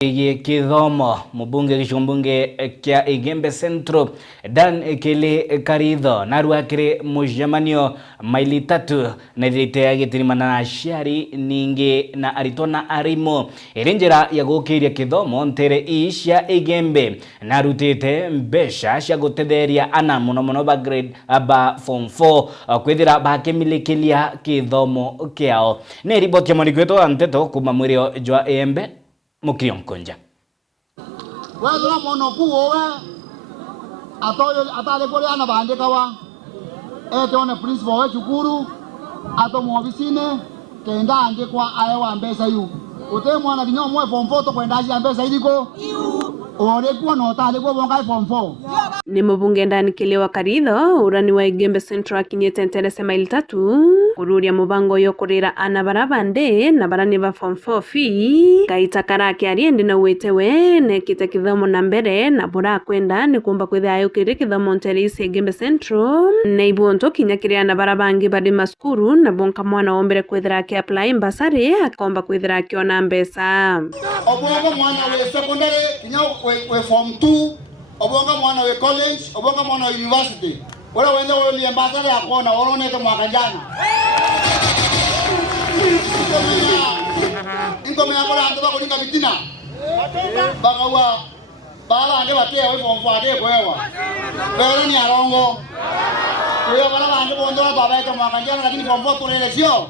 Kithomo mubunge gĩcũmbũnge kĩa Igembe Central Dan Kili Karitho narwakire mũcemanio maili 3 na thite gĩtirimana na aciari ningi na arutwo na arimũ ĩrĩ njĩra ya gũkĩria kithomo ntere cia Igembe narutĩte mbeca cia gũtetheria ana mũno ba grade ba form 4 kwithira bakĩmilikilia kithomo kĩao. Nĩ riboti ya mwandishi Anteto kuma mwirio jwa Embe Mukrio Mkonja. Wewe mono kuowe atale kole ana bandika wa one principal wa chukuru ato mu ofisine kenda anje kwa ayewa mbesa yu ute mwana dinyo mwe form 4 to kwenda aje mbesa iliko ore kwa no tale kwa bonga form 4 ni mubunge Dan Kili Karitho urani wa Igembe Central kinyete nterese maili 3 kururia mubango yo kurira ana barabande na barani ba form 4 fee kaita karake ariende na wetewe ne kita kithomo na mbere na bora kwenda ni kumba kwitha ayo kire kithomo nterese Igembe Central na ibonto kinyakire ana barabangi badi maskuru na bonka mwana ombere kwithira ke apply mbasari akomba kwithira kiona mbesa obonga mwana we secondary kinya we form 2 obonga mwana we college obonga mwana we university wala wende wali ambassador akona waronete mwaka jana ingome yakora ndo bako ninga bitina bakawa bala ande batea we form 4 ade kwewa bele ni arongo wewe bala ande bondo babaita mwaka jana lakini form 4 tulele sio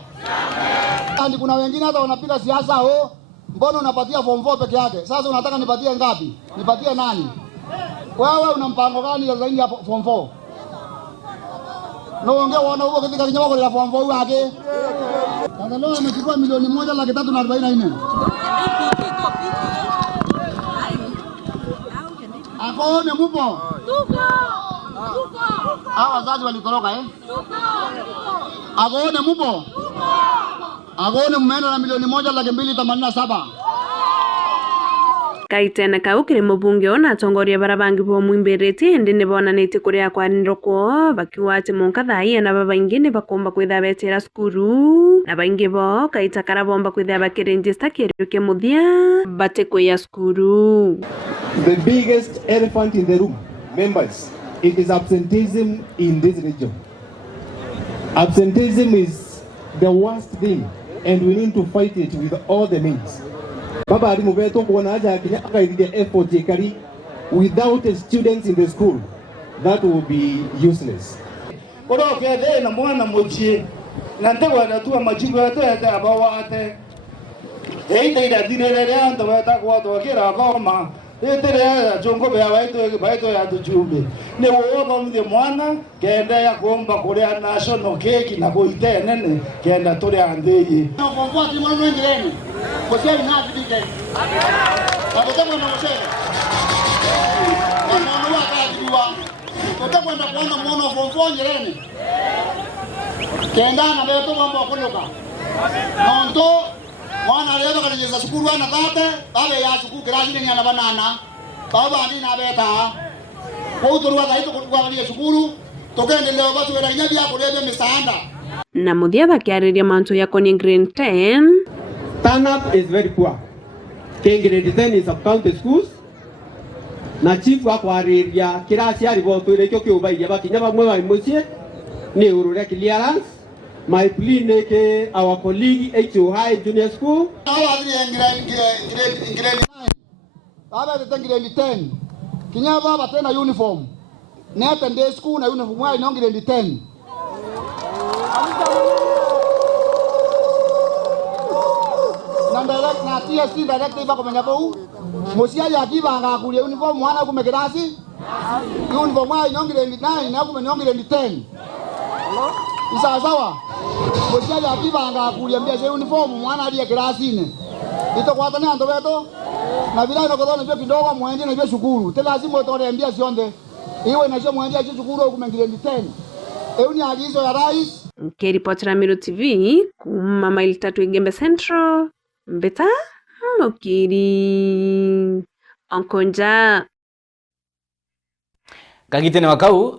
andi kuna wengine hata wanapiga siasa ho mbona unapatia form 4 peke yake sasa unataka nipatie ngapi nipatie nani wewe una mpango gani zaidi ya form 4 no ongea wana huko katika kinyama kwa form 4 wake sasa leo amechukua milioni 1,344 akone mupo tuko hawa wazazi walitoroka akone mupo akone mmeenda na milioni 1,287 kaitena kaukire mubunge ona atongoria barabangi bo mwimbiriti indi ni bonanite kuria kwa ndoko bakiwate munkathaia na babaingi ni bakomba kwitha betera skuru na baingi bo kaita karabomba kwitha bakiregister kirio ke muthia bate kuya skuru. The biggest elephant in the room, members, it is absenteeism in this region. Absenteeism is the worst thing and we need to fight it with all the means. Baba alimu beto kuona aja kinya akaidide effort yekari without students in the school that will be useless. Koro kede na mwana mochi na ndego na tu majibu ya ta abawa ate eite ida dinere ya ndo wata kwa to kira boma etere jongo be baito ya tujube ne wo ba mde mwana kenda ya kuomba kuria national cake na kuite nene kenda tore andeye no kwa ti mwana ngireni Moseli na kidike abatemwe na moseli mwana wa kajiwa tutakwenda kuona mwana form 4 ngireni kenda na beto mambo kuloka nondo mwana leo kanijeza shukuru ana tate bale ya shukuru kirasi ni ana banana baba ni na beta kwa utoruwa zaito kwa ni shukuru tokende leo basi wena nyabi yako leo misaanda na muthia bakiariria mantu yako ni grade 10. Turn-up is very poor. Grade 10 is sub-county schools. Na chief wako ariria kirasi aribo twire kyo kiubaia bakinya bamwe ba mucie ni urure clearance. My plea neke our colleague HO High Junior School. Awa ni grade 9. Baba de grade 10. Kinya baba tena uniform. Nete day school na uniform wa ino grade 10. Direct na TSC direct iba kumenya bau musia ya kibanga kulia uniform mwana kumekirasi uniform wa nyongire 9 na kumenyongire 10 isa sawa musia ya kibanga kulia mbia uniform mwana ali kirasi ne ito kwata ni ando beto na bila ino kodona bia kidogo mwende na bia shukuru te lazima utore mbia sionde iwe na sio mwende aje shukuru kumengire 10 euni agizo ya rais Kiripotera Miru TV kuma maili 3 Igembe Central Mbeta Mukiri Onkonja Kagitene wakau